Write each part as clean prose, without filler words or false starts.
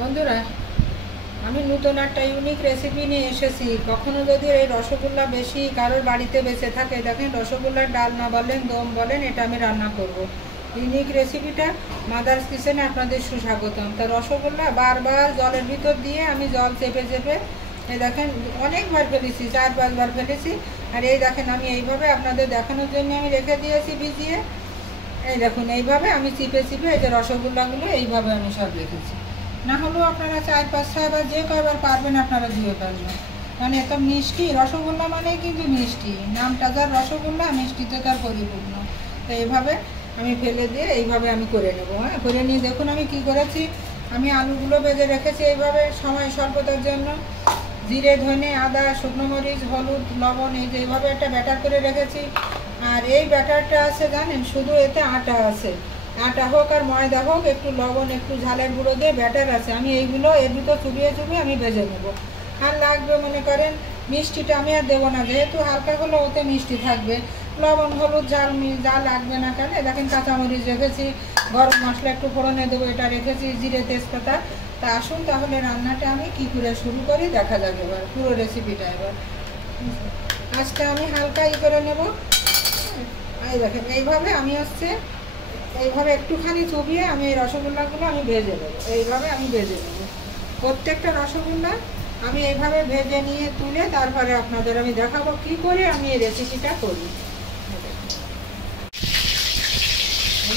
বন্ধুরা, আমি নতুন একটা ইউনিক রেসিপি নিয়ে এসেছি। কখনো যদি এই রসগোল্লা বেশি কারোর বাড়িতে বেঁচে থাকে, দেখেন রসগোল্লার ডালনা বলেন, দম বলেন, এটা আমি রান্না করব। ইউনিক রেসিপিটা মাদার্স কিচেনে আপনাদের সুস্বাগতম। তা রসগোল্লা বারবার জলের ভিতর দিয়ে আমি জল চেপে চেপে এই দেখেন অনেকবার ফেলেছি, 4-5 বার ফেলেছি। আর এই দেখেন আমি এইভাবে আপনাদের দেখানোর জন্য আমি রেখে দিয়েছি ভিজিয়ে। এই দেখুন এইভাবে আমি চিপে চিপে এই যে রসগোল্লাগুলো এইভাবে আমি সব রেখেছি। না হলেও আপনারা 4-5-6বার যে কয়বার পারবেন আপনারা ধুয়ে ফেলবেন। মানে এত মিষ্টি রসগোল্লা মানে কিন্তু মিষ্টি, নামটা যার রসগোল্লা, মিষ্টিতে তার পরিপূর্ণ। তো এইভাবে আমি ফেলে দিয়ে এইভাবে আমি করে নেব। হ্যাঁ, করে নিয়ে দেখুন আমি কি করেছি। আমি আলুগুলো ভেজে রেখেছি এইভাবে সময় স্বল্পতার জন্য। জিরে, ধনে, আদা, শুকনো মরিচ, হলুদ, লবণ, এই যে এইভাবে একটা ব্যাটার করে রেখেছি। আর এই ব্যাটারটা আছে জানেন, শুধু এতে আটা আছে। আটা হোক আর ময়দা হোক, একটু লবণ, একটু ঝালের গুঁড়ো দিয়ে ব্যাটার আছে। আমি এইগুলো এর ভিতর চুবিয়ে চুবিয়ে আমি ভেজে নেবো। আর লাগবে মনে করেন মিষ্টিটা আমি আর দেবো না, যেহেতু হালকা হলে ওতে মিষ্টি থাকবে। লবণ, হলুদ, ঝাল যা লাগবে না কেন। দেখেন কাঁচামরিচ রেখেছি, গরম মশলা একটু ফোড়নে দেবো, এটা রেখেছি, জিরে, তেজপাতা। তা আসুন তাহলে রান্নাটা আমি কী করে শুরু করি দেখা যাবে এবার পুরো রেসিপিটা। এবার আজকে আমি হালকা করে নেব। এই দেখেন এইভাবে আমি এইভাবে একটুখানি চুবিয়ে আমি এই রসগোল্লাগুলো আমি ভেজে দেবো। এইভাবে আমি ভেজে নেব প্রত্যেকটা রসগোল্লা। আমি এইভাবে ভেজে নিয়ে তুলে তারপরে আপনাদের আমি দেখাবো কি করে আমি এই রেসিপিটা করি।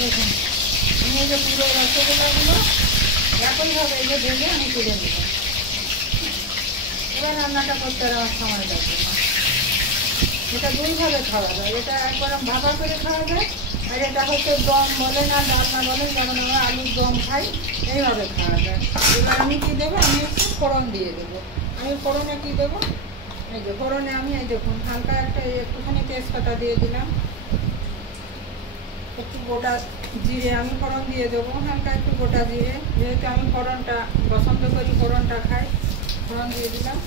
দেখুন আমি এই যে পুরো রসগোল্লাগুলো একইভাবে এই যে ভেজে আমি তুলে নেব। এবার রান্নাটা করতে আমার সময় লাগবে না। এটা দুইভাবে খাওয়া যায়, এটা একবার ভাপা করে খাওয়া যায়, আর এটা হচ্ছে দম বলেন আর ডালনা বলেন, যেমন আমরা আলুর দম খাই, এইভাবে খাওয়া যায়। এবার আমি কী দেবো, আমি একটু ফোড়ন দিয়ে দেবো। আমি ফোড়নে কী দেবো, এই যে ফোড়নে আমি এই দেখুন হালকা একটুখানি তেজপাতা দিয়ে দিলাম, একটু গোটা জিরে আমি ফোড়ন দিয়ে দেবো, হালকা একটু গোটা জিরে, যেহেতু আমি ফোড়নটা পছন্দ করি, ফোড়নটা খাই, ফোড়ন দিয়ে দিলাম।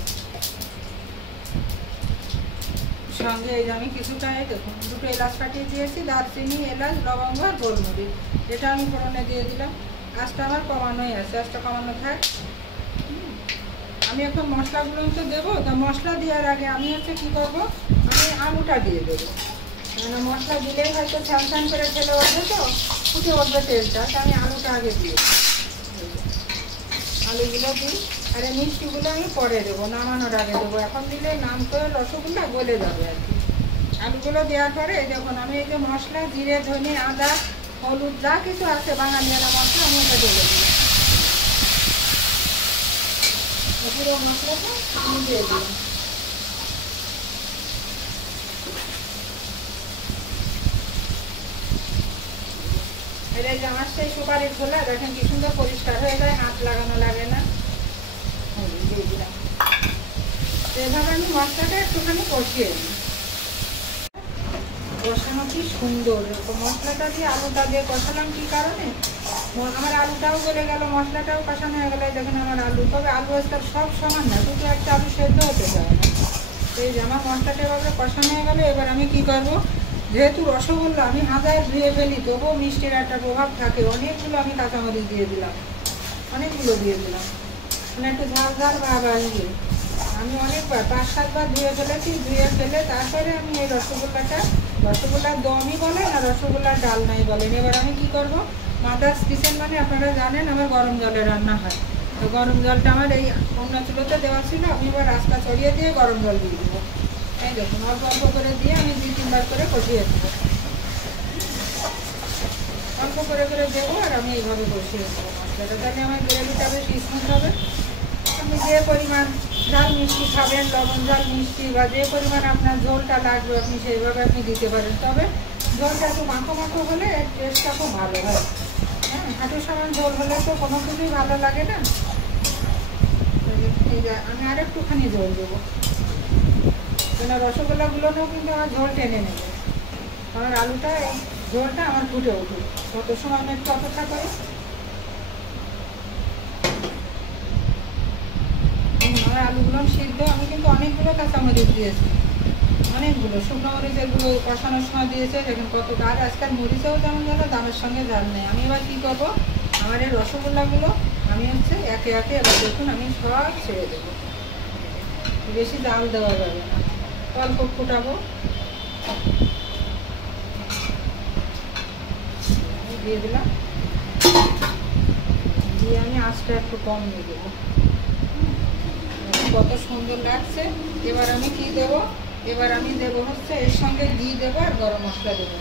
সঙ্গে এই যে আমি কিছুটা দেখুন দুটো এলাচ কাটিয়ে দিয়েছি, দারচিনি, এলাচ, লবঙ্গ আর গোলমরিচ, এটা আমি ফোড়নে দিয়ে দিলাম। আঁচটা আমার কমানোই আছে, আঁচটা কমানো থাক। আমি এখন মশলাগুলো তো দেবো। তা মশলা দেওয়ার আগে আমি কী করবো, আমি আলুটা দিয়ে দেবো। মানে মশলা দিলেই হয়তো ছ্যান করে ফেলে উঠবে, তো ফুটে উঠবে তেলটা, তো আমি আলুটা আগে দিয়ে দেবো। আলুগুলো দিই, আর এই মিষ্টিগুলো আমি পরে দেবো, নামানোর আগে দেবো। এখন দিলে নাম করে রসগোল্লা গলে যাবে আর কি। আলুগুলো দেওয়ার পরে যখন আমি এই যে মশলা, জিরে, ধনে, আদা, হলুদ, যা কিছু আছে বাঙালিয়ানা মশলা, আমি ওটা ঢেলে দিলাম। পুরো মশলাটা আমি দিয়ে দিলাম। এটা এই যে আমার সেই সুপারির খোলা, দেখেন কি সুন্দর পরিষ্কার হয়ে যায়, হাত লাগানো লাগে না। দিয়ে দিলাম। এভাবে আমি মশলাটা একটুখানি কষিয়ে দিই। কষানো কি সুন্দর, মশলাটা দিয়ে আলুটা দিয়ে কষালাম কি কারণে, আমার আলুটাও গলে গেল, মশলাটাও কষানো হয়ে গেল। দেখেন আমার আলু, তবে আলু আজকাল সব সমান না, দুটো একটা আলু সেদ্ধ হতে চায় না। এই যে আমার মশলাটা এভাবে কষানো হয়ে গেলো। এবার আমি কি করবো, যেহেতু রসগোল্লা আমি হাজার ধুয়ে ফেলি, তবুও মিষ্টির একটা প্রভাব থাকে, অনেকগুলো আমি কাঁচামরিচ দিয়ে দিলাম, অনেকগুলো দিয়ে দিলাম, মানে একটু ঝাল ঝাল ভাব আসবে। আমি অনেকবার 5-7বার ধুয়ে ফেলেছি, ধুয়ে ফেলে তারপরে আমি এই রসগোল্লার দমই বলেন আর রসগোল্লার ডালনাই বলেন। এবার আমি কি করব, মাদার্স কিচেন মানে আপনারা জানেন আমার গরম জলে রান্না হয়। তো গরম জলটা আমার এই অন্য চুলোতে দেওয়া ছিল, আমি এবার রাস্তা চড়িয়ে দিয়ে গরম জল দিয়ে দেবো। এই দেখুন অল্প অল্প করে দিয়ে আমি 2-3বার করে কষিয়ে দেবো, অল্প করে দেবো। আর আমি এইভাবে কষিয়ে দেবো মশলাটা, তাহলে আমার গ্রেভিটা বেশ স্মুথ হবে। আপনি যে পরিমাণ ঝাল মিষ্টি খাবেন, লবণ ঝাল মিষ্টি, বা যে পরিমাণ আপনার ঝোলটা লাগবে আপনি সেইভাবে আপনি দিতে পারেন। তবে ঝোলটা একটু মাখো মাখো হলে এর টেস্টটা খুব ভালো হয়। হ্যাঁ, হাঁটুর সমান ঝোল হলে তো কোনো কিছুই ভালো লাগে না। আমি আর একটুখানি ঝোল দেবো, কেন রসগোল্লাগুলোও কিন্তু আমার ঝোল টেনে নেবে। আমার আলুটা এই ঝোলটা আমার ফুটে উঠুক, কত সময় আমি একটু অপেক্ষা করি। আমার আলুগুলো সিদ্ধ, আমি কিন্তু অনেকগুলো কাঁচামরিচ দিয়েছি, অনেকগুলো শুকনো মরিচের গুঁড়ো কষানোর সময় দিয়েছে। দেখুন কত, আর আজকাল মরিচেও যেমন যেন দামের সঙ্গে ঝাল নেই। আমি এবার কী করবো, আমার এই রসগোল্লাগুলো আমি হচ্ছে একে একে এবার দেখুন আমি সব ছেড়ে দেবো। বেশি জাল দেওয়া যাবে না, অল্প ফুটাবো। দিয়ে দিলাম, দিয়ে আমি আঁচটা একটু কম দিয়ে দেবো। কত সুন্দর লাগছে। এবার আমি কি দেবো, এবার আমি দেবো হচ্ছে এর সঙ্গে ঘি দেবো আর গরম মশলা দেবো।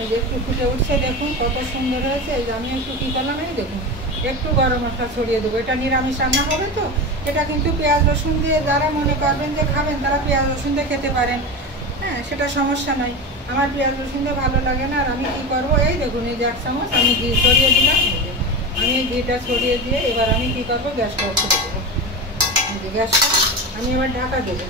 এই যে একটু ফুটে উঠছে, দেখুন কত সুন্দর হয়েছে। এই যে আমি একটু কী করলাম, এই দেখুন একটু গরম মশলা ছড়িয়ে দেবো। এটা নিরামিষ রান্না হবে তো, এটা কিন্তু পেঁয়াজ রসুন দিয়ে যারা মনে করবেন যে খাবেন তারা পেঁয়াজ রসুন দিয়ে খেতে পারেন, হ্যাঁ সেটা সমস্যা নয়। আমার পেঁয়াজ রসুন দিয়ে ভালো লাগে না। আর আমি কী করবো, এই দেখুন এই যে 1 চামচ আমি ঘি ছড়িয়ে দিলাম। আমি এই ঘিটা ছড়িয়ে দিয়ে এবার আমি কী করবো, গ্যাসটা অফ করে দেবো। এই যে গ্যাসটা আমি এবার ঢাকা দেবো।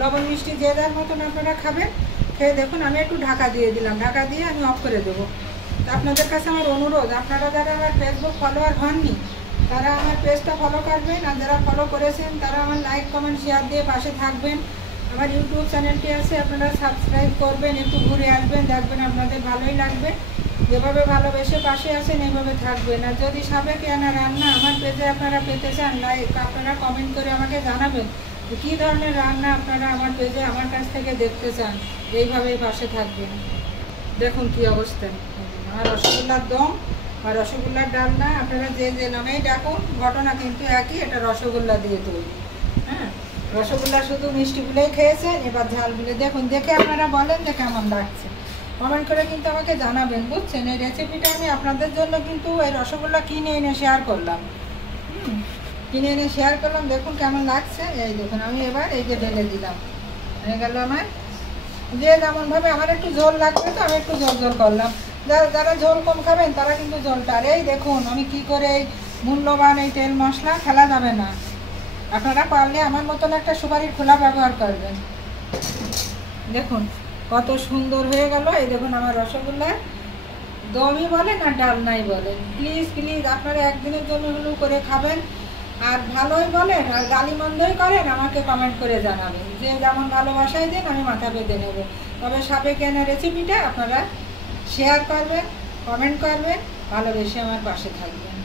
লবণ মিষ্টি যে যার মতন আপনারা খাবেন, খেয়ে দেখুন। আমি একটু ঢাকা দিয়ে দিলাম, ঢাকা দিয়ে আমি অফ করে দেবো। তো আপনাদের কাছে আমার অনুরোধ, আপনারা যারা আমার ফেসবুক ফলোয়ার হননি তারা আমার পেজটা ফলো করবেন, আর যারা ফলো করেছেন তারা আমার লাইক কমেন্ট শেয়ার দিয়ে পাশে থাকবেন। আমার ইউটিউব চ্যানেলটি আছে, আপনারা সাবস্ক্রাইব করবেন, একটু ঘুরে আসবেন, দেখবেন আপনাদের ভালোই লাগবে। যেভাবে ভালোবেসে পাশে আছেন এইভাবে থাকবেন। আর যদি সাবেকিয়ানা রান্না আমার পেজে আপনারা পেতে চান, লাইক আপনারা কমেন্ট করে আমাকে জানাবেন কী ধরনের রান্না আপনারা আমার পেজে আমার কাছ থেকে দেখতে চান। এইভাবেই পাশে থাকবেন। দেখুন কী অবস্থা। আর রসগোল্লার দম আর রসগোল্লার ডালনা আপনারা যে যে নামেই ডাকুন, ঘটনা কিন্তু একই, এটা রসগোল্লা দিয়ে তৈরি। হ্যাঁ, রসগোল্লা শুধু মিষ্টিগুলোই খেয়েছেন, এবার ঝালগুলো দেখুন, দেখে আপনারা বলেন যে কেমন লাগছে। কমেন্ট করে কিন্তু আমাকে জানাবেন, বুঝছেন। এই রেসিপিটা আমি আপনাদের জন্য কিন্তু এই রসগোল্লা কিনে এনে শেয়ার করলাম। কিনে এনে শেয়ার করলাম, দেখুন কেমন লাগছে। এই দেখুন আমি এবার এই যে ঢেলে দিলাম, হয়ে গেল আমার। যে যেমনভাবে আমার একটু ঝোল লাগবে তো আমি একটু ঝোল ঝোল করলাম। যারা ঝোল কম খাবেন তারা কিন্তু ঝোলটা। আর এই দেখুন আমি কি করে এই মূল্যবান এই তেল মশলা ফেলা যাবে না। আপনারা পারলে আমার মতন একটা সুপারির খোলা ব্যবহার করবেন। দেখুন কত সুন্দর হয়ে গেল। এই দেখুন আমার রসগোল্লা দমই বলেন আর ডালনাই বলেন, প্লিজ প্লিজ আপনারা একদিনের জন্য হলেও করে খাবেন। আর ভালোই বলেন আর গালিমন্দই করেন, আমাকে কমেন্ট করে জানাবেন। যে যেমন ভালোবাসায় দেন আমি মাথা পেতে নেব। তবে সাবেকিয়ানা রেসিপিটা আপনারা শেয়ার করবেন, কমেন্ট করবেন, ভালোবেসে আমার পাশে থাকবেন।